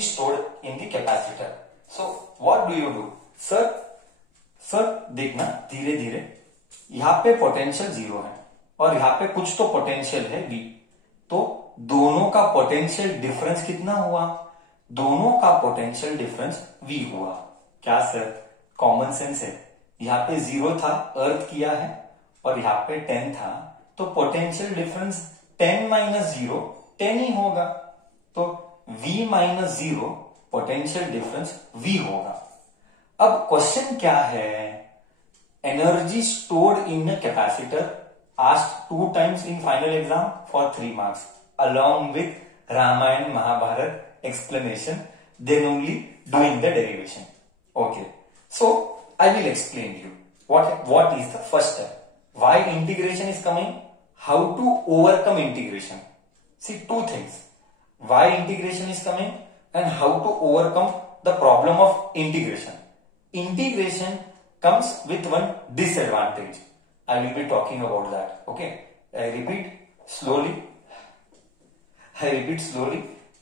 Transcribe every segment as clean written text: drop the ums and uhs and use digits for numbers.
energy stored in the capacitor. So what do you do? Sir देखना धीरे धीरे, यहाँ पे पोटेंशियल 0 है और यहाँ पे कुछ तो पोटेंशियल है V, तो दोनों का पोटेंशियल डिफरेंस कितना हुआ? दोनों का पोटेंशियल डिफरेंस V हुआ। क्या सर? कॉमन सेंस है। यहाँ पे 0 था, अर्थ किया है, और यहाँ पे 10 था, तो पोटेंशियल डिफरेंस 10 माइनस 0 10 ही होगा। तो V minus 0 potential difference V होगा। अब क्वेश्चन क्या है? Energy stored in a capacitor asked 2 times in final exam for 3 marks along with Ramayana Mahabharata explanation, then only doing the derivation. Okay, so I will explain you what is the first step, why integration is coming, how to overcome integration. See, 2 things, why integration is coming and how to overcome the problem of integration. Integration comes with one disadvantage. I will be talking about that. Okay, I repeat slowly.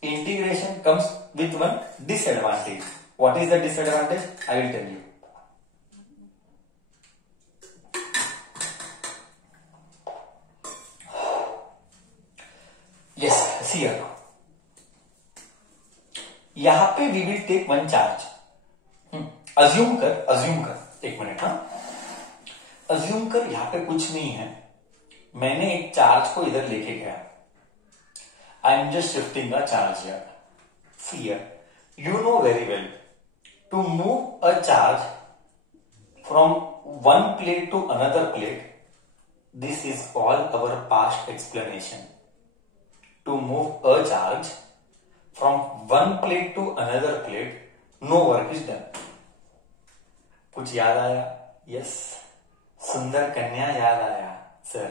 Integration comes with one disadvantage. What is the disadvantage? I will tell you. Yes, see here. यहां पे we will take one charge. Assume कर 1 minute. Assume कर यहां पे कुछ नहीं है, मैंने एक चार्ज को इधर लेके गया। I am just shifting the charge here. See here, you know very well, to move a charge from one plate to another plate, this is all our past explanation. To move a charge from one plate to another plate, no work is done. कुछ याद आया? Yes, सुंदर कन्या याद आया sir.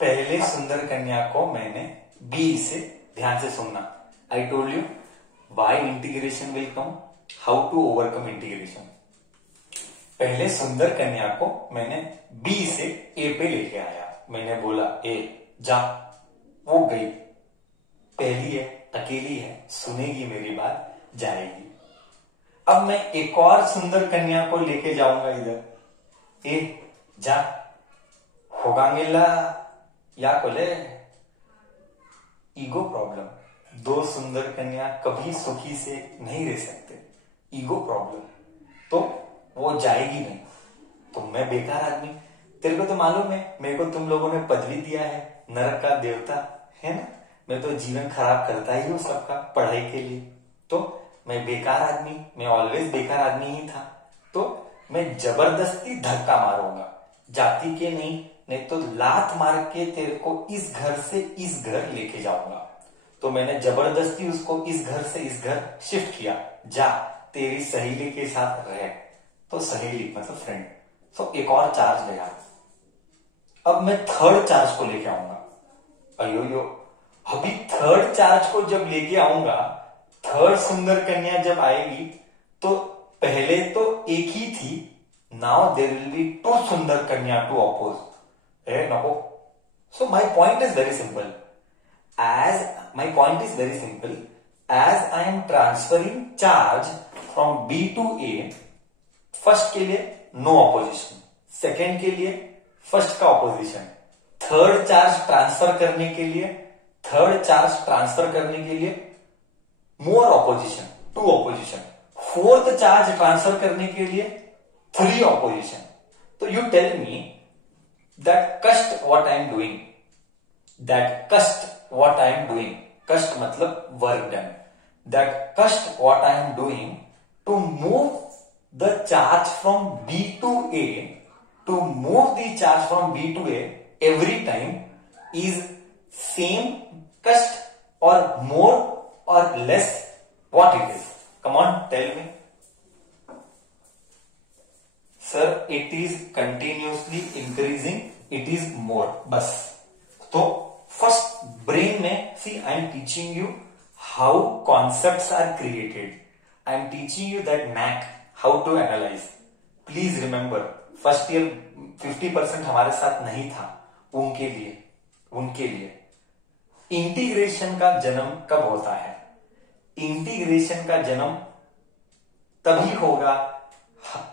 पहले सुंदर कन्या को मैंने बी से, ध्यान से सुनना, I told you why integration will come, how to overcome integration. पहले सुंदर कन्या को मैंने बी से ए पे लेके आया, मैंने बोला ए जा, वो गई, पहली है, अकेली है, सुनेगी मेरी बात, जाएगी। अब मैं एक और सुंदर कन्या को लेके जाऊंगा इधर, ए जा, होगा मिला या कोले, ईगो प्रॉब्लम। 2 सुंदर कन्या कभी सुखी से नहीं रह सकते, ईगो प्रॉब्लम, तो वो जाएगी नहीं। तो मैं बेकार आदमी, तेरे को तो मालूम है, मेरे को तुम लोगों ने पदवी दिया है नरक का देवता, है ना? मैं तो जीवन खराब करता ही हूं सबका पढ़ाई के लिए, तो मैं बेकार आदमी, मैं ऑलवेज बेकार आदमी ही था, तो मैं जबरदस्ती धक्का मारूंगा, जाति के नहीं तो लात मार के तेरे को इस घर से इस घर लेके जाऊंगा। तो मैंने जबरदस्ती उसको इस घर से इस घर शिफ्ट किया, जा तेरी सहेली के साथ रह। तो सहेली मतलब फ्रेंड। तो एक और चार्ज गया, अब मैं थर्ड चार्ज को लेके आऊंगा। अयो, अभी थर्ड चार्ज को जब लेके आऊंगा, थर्ड सुंदर कन्या जब आएगी, तो पहले तो एक ही थी, नाउ देयर विल बी 2 सुंदर कन्या टू अपोज। नको। So my point is very simple, as I am transferring charge from B to A, first के लिए नो ऑपोजिशन, सेकेंड के लिए फर्स्ट का ऑपोजिशन, थर्ड चार्ज ट्रांसफर करने के लिए more opposition, 2 opposition, fourth charge transfer करने के लिए 3 ऑपोजिशन। तो यू टेल मी दैट कष्ट व्हाट आई एम डूइंग, कष्ट मतलब वर्क डन, दैट कष्ट what I am doing to move the charge from B to A, to move the charge from B to A every time is same कष्ट or more or less, what it is? Come on, tell me. Sir, it is continuously increasing, it is more. बस। तो first brain में, see, I am teaching you how concepts are created. I am teaching you that MAC, how to analyze. Please remember, first year 50% हमारे साथ नहीं था, उनके लिए integration का जन्म कब होता है? इंटीग्रेशन का जन्म तभी होगा,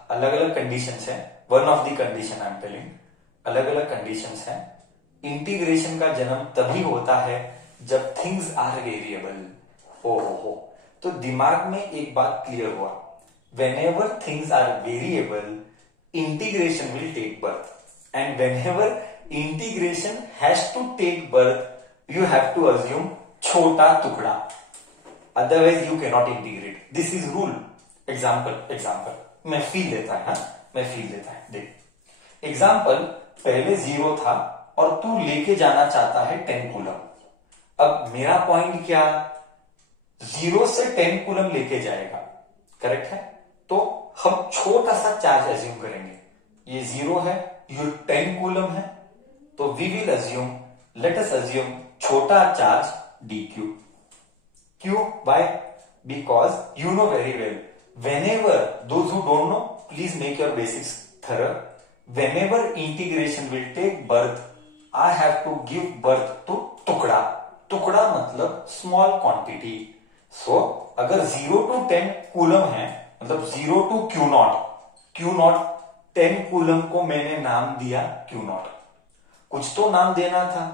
अलग अलग कंडीशंस है, one of the condition I am telling, अलग अलग कंडीशंस है। इंटीग्रेशन का जन्म तभी होता है जब थिंग्स आर वेरिएबल। हो तो दिमाग में एक बात क्लियर हुआ, whenever things are variable, integration will take birth, and whenever integration has to take birth, you have to assume छोटा टुकड़ा, otherwise you cannot integrate. This is rule. Example मैं फील लेता है, मैं फील लेता है। देख एग्जाम्पल, पहले 0 था और तू लेके जाना चाहता है 10 कूलम। अब मेरा पॉइंट क्या, 0 से 10 कूलम लेके जाएगा, करेक्ट है? तो हम छोटा सा चार्ज एज्यूम करेंगे, ये 0 है, ये 10 कूलम है, तो we will assume, let us assume छोटा चार्ज dq। क्यों? Why? Because you know very well, whenever, those who don't know, please make your basics thorough. Whenever integration will take birth, I have to give birth to टुकड़ा। टुकड़ा मतलब small quantity. सो अगर 0 to 10 coulomb है, मतलब 0 to Q not 10 coulomb को मैंने नाम दिया Q नॉट, कुछ तो नाम देना था,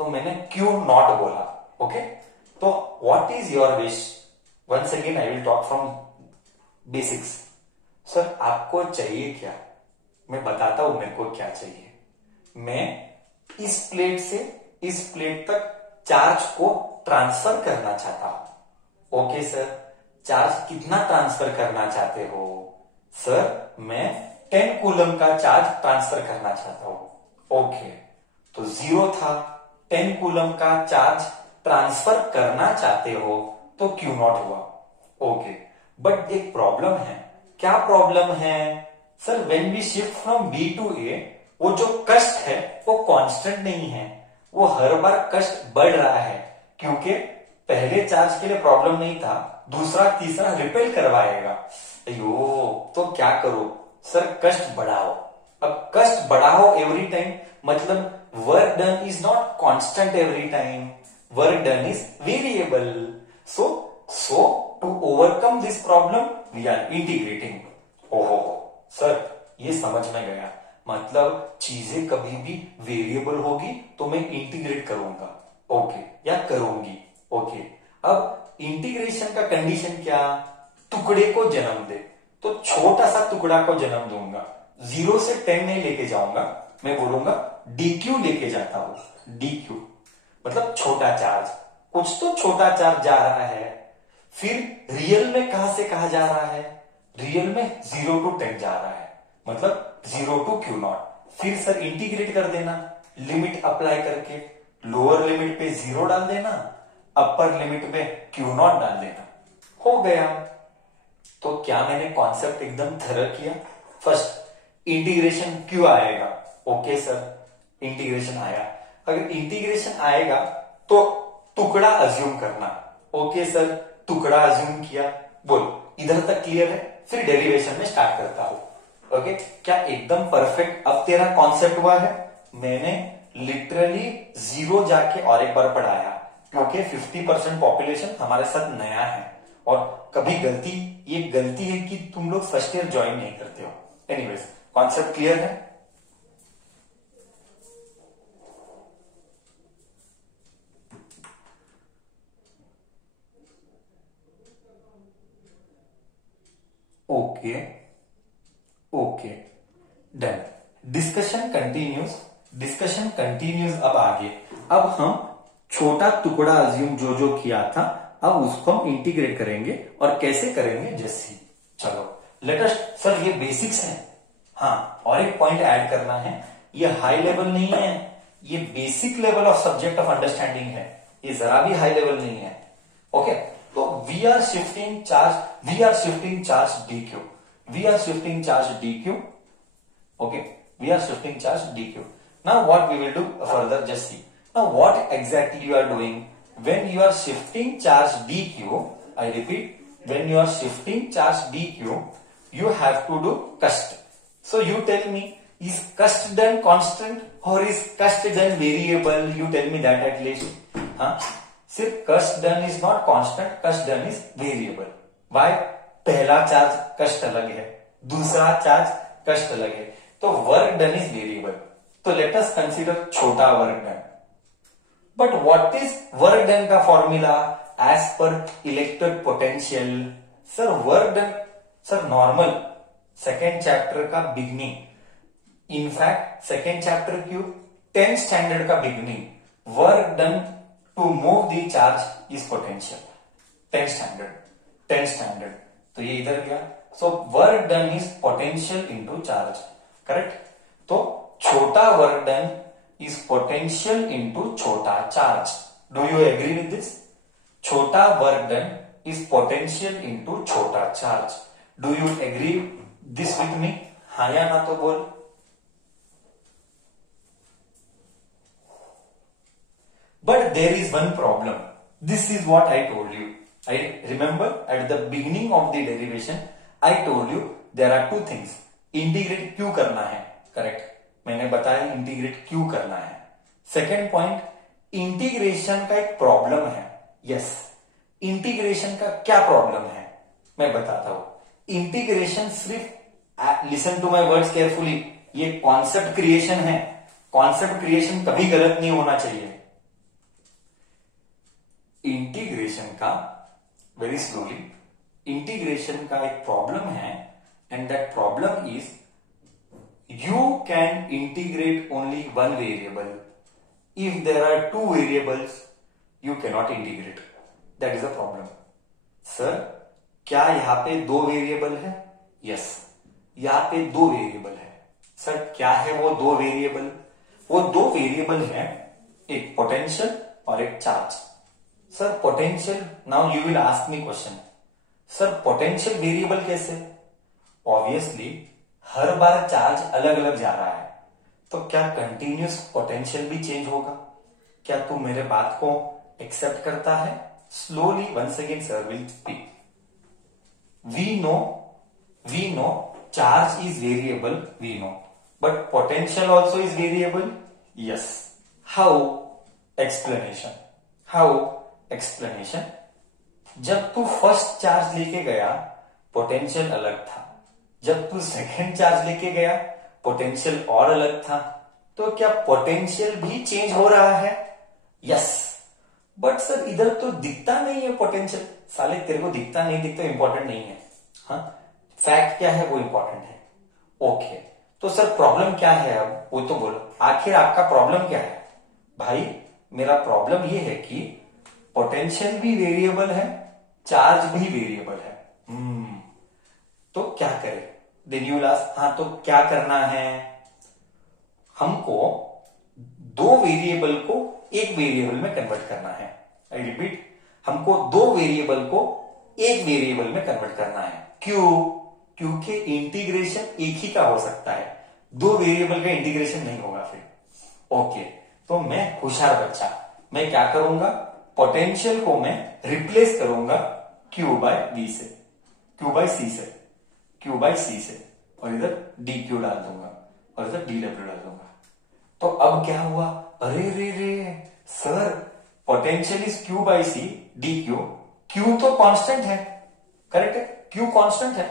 तो मैंने Q नॉट बोला। ओके, तो what is your wish? Once again I will talk from basics. Sir आपको चाहिए क्या? मैं बताता हूं मेरे को क्या चाहिए। मैं इस प्लेट से इस प्लेट तक चार्ज को ट्रांसफर करना चाहता हूं। ओके सर, चार्ज कितना ट्रांसफर करना चाहते हो? सर मैं 10 कूलम का चार्ज ट्रांसफर करना चाहता हूं। ओके, तो 0 था, 10 कूलम का चार्ज ट्रांसफर करना चाहते हो तो Q नॉट हुआ। ओके, बट एक प्रॉब्लम है। क्या प्रॉब्लम है? Sir when we shift from B to A, वो जो कस्ट है वो कांस्टेंट नहीं है, वो हर बार कस्ट बढ़ रहा है, क्योंकि पहले चार्ज के लिए प्रॉब्लम नहीं था, दूसरा तीसरा रिपेल करवाएगा। अयो, तो क्या करो? सर कस्ट बढ़ाओ। अब कस्ट बढ़ाओ एवरी टाइम, मतलब work done is not constant every time, work done is variable. So to overcome this problem we are integrating. ओहो सर, ये समझ में गया, मतलब चीजें कभी भी वेरिएबल होगी तो मैं इंटीग्रेट करूंगा। ओके, या करूंगी। ओके, अब इंटीग्रेशन का कंडीशन क्या? टुकड़े को जन्म दे, तो छोटा सा टुकड़ा को जन्म दूंगा, 0 से 10 नहीं लेके जाऊंगा, मैं बोलूंगा dq लेके जाता हूं। dq मतलब छोटा चार्ज, कुछ तो छोटा चार्ज जा रहा है। फिर रियल में कहां से कहा जा रहा है? रियल में 0 to 10 जा रहा है, मतलब 0 to Q नॉट। फिर सर इंटीग्रेट कर देना, लिमिट अप्लाई करके, लोअर लिमिट पे 0 डाल देना, अपर लिमिट पे Q नॉट डाल देना, हो गया। तो क्या मैंने कॉन्सेप्ट एकदम थरर किया? फर्स्ट इंटीग्रेशन क्यों आएगा? ओके सर, इंटीग्रेशन आया। अगर इंटीग्रेशन आएगा तो टुकड़ा अज्यूम करना। ओके सर, टुकड़ा अज्यूम किया, बोल इधर तक क्लियर है? फिर डेरिवेशन में स्टार्ट करता हूं। ओके, क्या एकदम परफेक्ट अब तेरा कॉन्सेप्ट हुआ है? मैंने लिटरली 0 जाके और एक बार पढ़ाया, क्योंकि 50% पॉपुलेशन हमारे साथ नया है, और कभी ये गलती है कि तुम लोग फर्स्ट ईयर ज्वाइन नहीं करते हो। एनीवेज, कॉन्सेप्ट क्लियर है? Okay, done. डिस्कशन कंटिन्यूज अब आगे। अब हम छोटा टुकड़ा अज्यूम जो किया था, अब उसको हम इंटीग्रेट करेंगे, और कैसे करेंगे जैसे, चलो लेटेस्ट। सर ये बेसिक्स है। हाँ, और एक पॉइंट ऐड करना है, ये हाई लेवल नहीं है, ये basic level of subject of understanding है, ये जरा भी हाई लेवल नहीं है। ओके, तो we are shifting charge dq। Okay, we are shifting charge dq. Now what we will do further, just see. Now what exactly you are doing when you are shifting charge dq? I repeat, when you are shifting charge dq, you have to do cust. So you tell me, is cust done constant or is cust done variable? You tell me that at least. सिर्फ कस्ट done is not constant, कस्ट done is variable. Why? पहला charge कस्ट अलग है, दूसरा charge कस्ट अलग है, तो वर्क डन इज वेरिएबल। तो लेट अस कंसीडर छोटा work done. But what is work done का formula as per electric potential? Sir work done, sir normal second chapter का बिगनिंग, इनफैक्ट सेकेंड चैप्टर क्यों 10th standard का beginning, work done to move the charge is potential. 10th standard, तो ये इधर गया। So work done is potential into charge, correct? तो छोटा work done is potential into छोटा charge. Do you agree with this? छोटा work done is potential into छोटा charge. Do you agree this with me? हाँ या ना तो बोल। But there is one problem. This is what I told you. I remember at the beginning of the derivation, I told you there are two things. Integrate क्यों करना है, correct? मैंने बताया इंटीग्रेट क्यों करना है। सेकेंड पॉइंट, इंटीग्रेशन का एक प्रॉब्लम है। यस, इंटीग्रेशन का क्या प्रॉब्लम है मैं बताता हूं। इंटीग्रेशन सिर्फ, listen to my words carefully, ये कॉन्सेप्ट क्रिएशन है। कॉन्सेप्ट क्रिएशन कभी गलत नहीं होना चाहिए। इंटीग्रेशन का, वेरी स्लोली, इंटीग्रेशन का एक प्रॉब्लम है, and that problem is you can integrate only one variable. If there are two variables, you cannot integrate. That is a problem. Sir, क्या यहां पे दो वेरिएबल है? यस, यहां पे दो वेरिएबल है। सर क्या है वो दो वेरिएबल? वो दो वेरिएबल है, एक पोटेंशियल और एक charge. Sir potential, now you will ask me question, sir potential variable कैसे? ऑब्वियसली हर बार चार्ज अलग अलग जा रहा है, तो क्या कंटिन्यूस पोटेंशियल भी चेंज होगा? क्या तू मेरे बात को एक्सेप्ट करता है? Slowly once again sir will speak. We know charge is variable, we know, but potential also is variable. Yes, how? Explanation. How? Explanation. जब तू फर्स्ट चार्ज लेके गया पोटेंशियल अलग था, जब तू सेकेंड चार्ज लेके गया पोटेंशियल और अलग था, तो क्या पोटेंशियल भी चेंज हो रहा है? यस, बट सर इधर तो दिखता नहीं है पोटेंशियल। साले तेरे को दिखता नहीं दिखता इंपॉर्टेंट नहीं है, हाँ, फैक्ट क्या है वो इंपॉर्टेंट है। ओके, तो सर प्रॉब्लम क्या है अब वो तो बोलो, आखिर आपका प्रॉब्लम क्या है? भाई मेरा प्रॉब्लम ये है कि पोटेंशियल भी वेरिएबल है, चार्ज भी वेरिएबल है। तो क्या करें? देन यू विल आस्क, हाँ तो क्या करना है? हमको दो वेरिएबल को एक वेरिएबल में कन्वर्ट करना है। आई रिपीट, हमको दो वेरिएबल को एक वेरिएबल में कन्वर्ट करना है। क्यों? क्योंकि इंटीग्रेशन एक ही का हो सकता है, दो वेरिएबल का इंटीग्रेशन नहीं होगा फिर। ओके, तो मैं होशियार बच्चा, मैं क्या करूंगा? पोटेंशियल को मैं रिप्लेस करूंगा Q बाय V से, Q बाय C से, Q बाय C से, और इधर dQ डाल दूंगा और इधर dW डाल दूंगा। तो अब क्या हुआ? अरे रे रे sir, potential is Q by C dQ। Q तो कांस्टेंट है, करेक्ट है? Q कांस्टेंट है,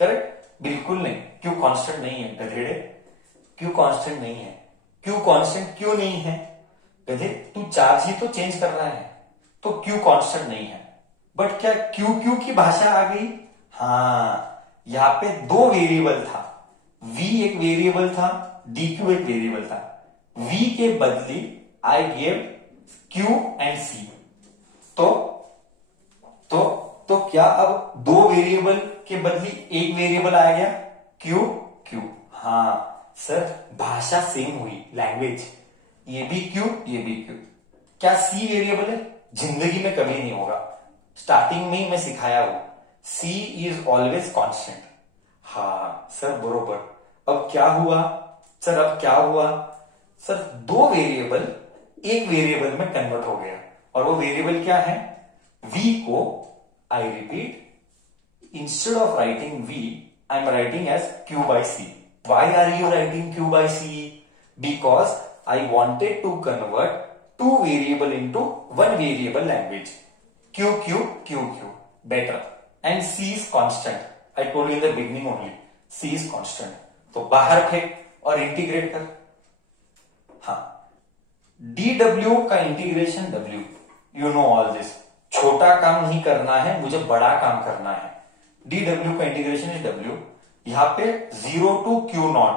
करेक्ट? बिल्कुल नहीं, Q कांस्टेंट नहीं है गधेड़े, Q कांस्टेंट नहीं है। Q कांस्टेंट क्यों नहीं है? गधे, तू चार्ज ही तो चेंज कर रहा है, तो Q कांस्टेंट नहीं है। बट क्या Q की भाषा आ गई? हाँ, यहां पे दो वेरिएबल था, V एक वेरिएबल था, dQ एक वेरिएबल था। V के बदले I gave Q and C। तो क्या अब दो वेरिएबल के बदले एक वेरिएबल आ गया Q। हाँ सर, भाषा सेम हुई, लैंग्वेज, ये भी Q ये भी Q। क्या C वेरिएबल है? जिंदगी में कभी नहीं होगा, स्टार्टिंग में ही मैं सिखाया हूं, C इज ऑलवेज कांस्टेंट। हाँ सर बरोबर। अब क्या हुआ सर? अब क्या हुआ सर? दो वेरिएबल एक वेरिएबल में कन्वर्ट हो गया, और वो वेरिएबल क्या है? V को, I repeat, instead of writing V, I am writing as Q by C। Why are you writing Q by C? Because I wanted to convert 2 variable into 1 variable language. Q, Q, Q, Q. Better. And C is constant. I told you in the beginning only. C is constant. तो बाहर फेंक और integrate कर. हाँ, dw का integration w. You know all this. छोटा काम नहीं करना है, मुझे बड़ा काम करना है. dw का इंटीग्रेशन इज w. यहां पे 0 to q0.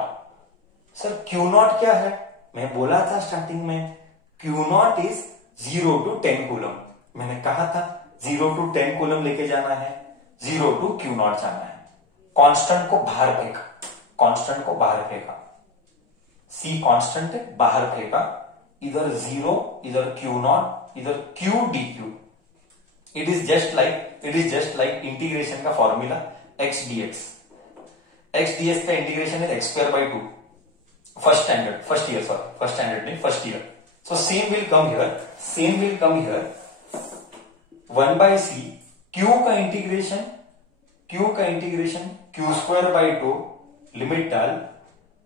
सर q0 क्या है? मैं बोला था स्टार्टिंग में q0 इज 0 to 10 कूलम. मैंने कहा था 0 to 10 कूलम लेके जाना है, 0 to q0 जाना है. कांस्टेंट को बाहर फेंका, कांस्टेंट को बाहर फेंका. c कांस्टेंट है, बाहर फेंका. इधर 0, इधर q0, इधर q dq. It is just like integration का formula x dx. x dx का इंटीग्रेशन है x square by 2. First standard नहीं, first year. So same will come here. 1 by c. q का integration q square by 2. Limit डाल,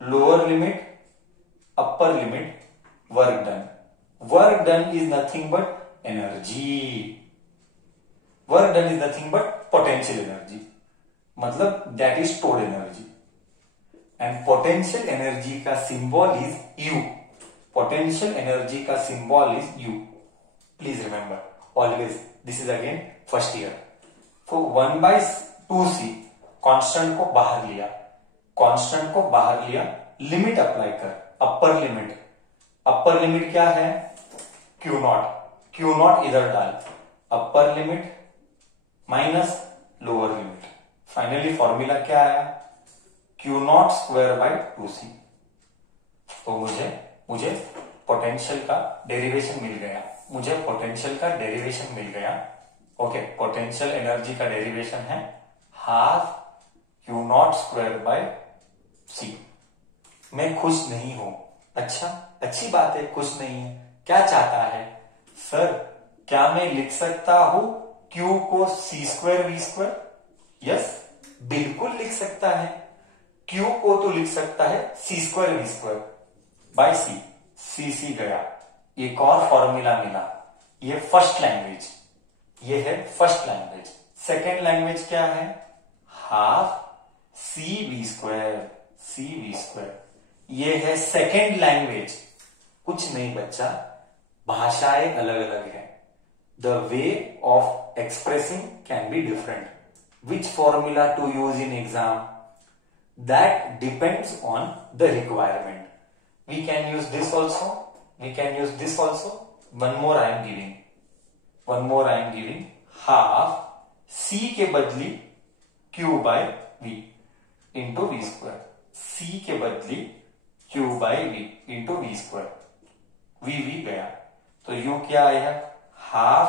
lower limit, upper limit, work done is nothing but energy. Work done is nothing but potential energy. मतलब that is stored energy. And potential energy का symbol is U. Potential energy का symbol is U. Please remember always, this is again first year. तो 1 by 2c. Constant को बाहर लिया, limit apply कर. Upper limit क्या है? q0 इधर डाल. Upper limit minus lower limit. Finally formula क्या आया? q0 square by 2c. तो मुझे पोटेंशियल का डेरिवेशन मिल गया. ओके, पोटेंशियल एनर्जी का डेरिवेशन है half q0 square by c. मैं खुश नहीं हूं. अच्छा, अच्छी बात है, खुश नहीं है. क्या चाहता है? सर क्या मैं लिख सकता हूं q को c square v square? Yes, बिल्कुल लिख सकता है. q को तो लिख सकता है c square v square by c गया. एक और फॉर्मूला मिला. ये फर्स्ट लैंग्वेज, ये है फर्स्ट लैंग्वेज. सेकेंड लैंग्वेज क्या है? Half c v square. ये है सेकेंड लैंग्वेज. कुछ नहीं बच्चा, भाषाएं अलग अलग है. The way of expressing can be different. Which formula to use in exam? That depends on the requirement. We can use this also. One more I am giving. Half c के बदली q by v into V square. c के बदली q by v into V square. v गया तो u क्या आया? Half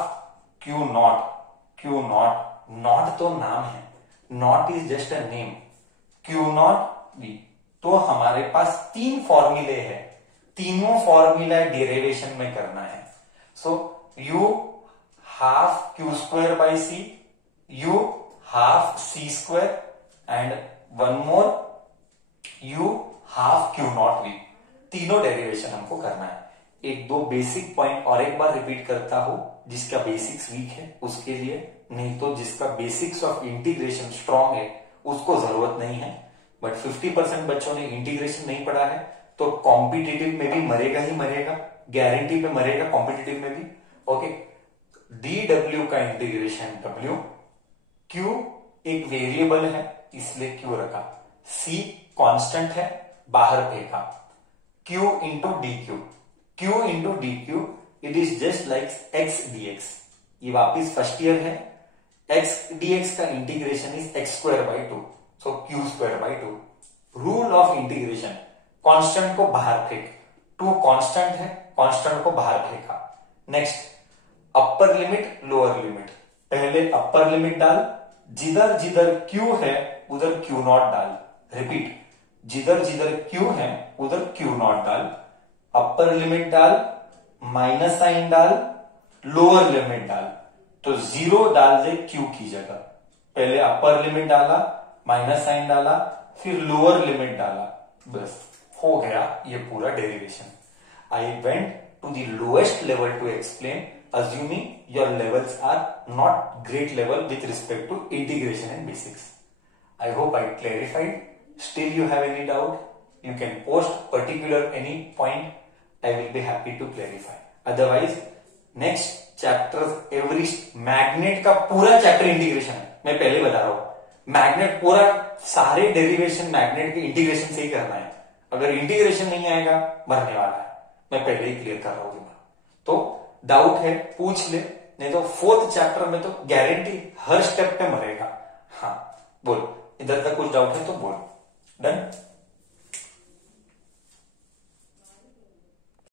q0. Not तो नाम है, not is just a name. q0 v. तो हमारे पास 3 फॉर्मूले हैं. तीनों फॉर्मूला डेरिवेशन में करना है. सो u half q square by c, u half c square, and one more u half q0 v. तीनों डेरिवेशन हमको करना है. एक दो बेसिक पॉइंट और एक बार रिपीट करता हूं. जिसका बेसिक्स वीक है उसके लिए, नहीं तो जिसका बेसिक्स ऑफ इंटीग्रेशन स्ट्रांग है उसको जरूरत नहीं है. बट 50% बच्चों ने इंटीग्रेशन नहीं पढ़ा है तो कॉम्पिटिटिव में भी मरेगा ही मरेगा. गारंटी पे मरेगा कॉम्पिटिटिव में भी. ओके, dw का इंटीग्रेशन w. q एक वेरिएबल है इसलिए q रखा. c कांस्टेंट है, बाहर फेंका. q into dq. It is just like x dx. ये वापिस फर्स्ट ईयर है. x dx का integration is x square by 2. So q square by 2. Rule of integration, constant को बाहर फेंक. 2 कांस्टेंट है, कांस्टेंट को बाहर फेंका. Next, upper limit, lower limit. पहले अपर लिमिट डाल. जिधर q है उधर q0 डाल. रिपीट, जिधर q है उधर q0 डाल. अपर लिमिट डाल, माइनस साइन डाल, लोअर लिमिट डाल. तो 0 डाल दे q की जगह. पहले अपर लिमिट डाला, माइनस साइन डाला, फिर लोअर लिमिट डाला. बस हो गया ये पूरा derivation. I went to the lowest level to explain, assuming your levels are not great level with respect to integration and basics. I hope I clarified. Still you have any doubt, you can post particular any point. I will be happy to clarify. Otherwise next chapter every magnet का पूरा chapter integration है, मैं पहले बता रहा हूं। Magnet पूरा सारे डेरिवेशन मैग्नेट के इंटीग्रेशन से ही करना है। अगर इंटीग्रेशन नहीं आएगा मरने वाला है, मैं पहले ही क्लियर कर रहा हूं। तो डाउट है पूछ ले, नहीं तो फोर्थ चैप्टर में तो गारंटी हर स्टेप पे मरेगा। हाँ बोल, इधर तक कुछ डाउट है तो बोल। डन।